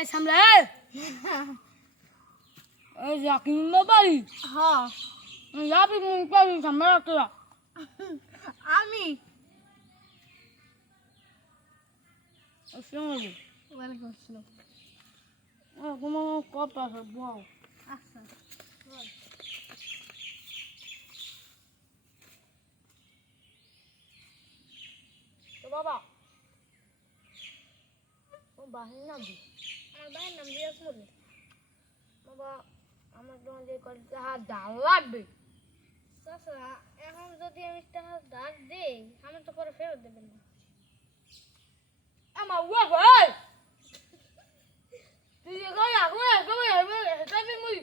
এ সামনে এই জাকিন বাড়ি হ্যাঁ যাবি মন পাবি সামনে রাখতে আমি আসসালামু আলাইকুম ওয়ালাইকুম আসসালাম কোনো কথা আছে বল আচ্ছা তো বাবা ও বাহির নাম দি আমার ভাইয়ের নাম রিয়াজ মুর্মু বাবা আমার তোমার যে কলেজে হাত ডাল লাগবে চাচা এখন যদি আমি টাকা ডাক দেই আমি তো পরে ফেরত দেবেন না আমার উয়া ভাই তুই এখানে এখন একেবারে হেঁটে মুই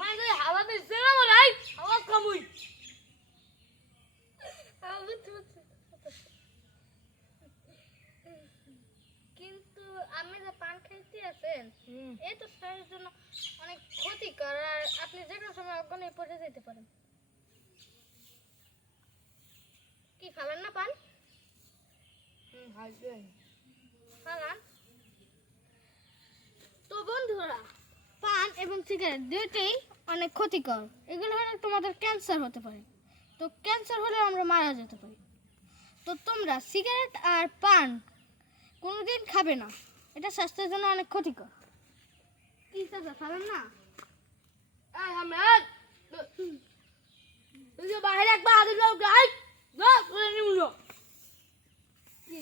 মানে হাওয়া দিচ্ছে না আমার আই হাওয়া কামুই কিন্তু আপনি যে পান খাইতে আছেন এই তো শরীরের জন্য অনেক ক্ষতিকর আর আপনি যে কোনো সময় অজ্ঞান হয়ে পড়ে যেতে পারেন কি খাবেন না পান খালান তো বন্ধুরা পান এবং সিগারেট দুইটাই অনেক ক্ষতিকর এগুলো হলে তোমাদের ক্যান্সার হতে পারে তো ক্যান্সার হলে আমরা মারা যেতে পারি তো তোমরা সিগারেট আর পান কোনোদিন খাবে না এটা স্বাস্থ্যের জন্য অনেক ক্ষতিকর কি চাচা খাবেন না এই হামেদ তুই যে বাইরে একবার আগে যাও গাই না করে নিউলো কি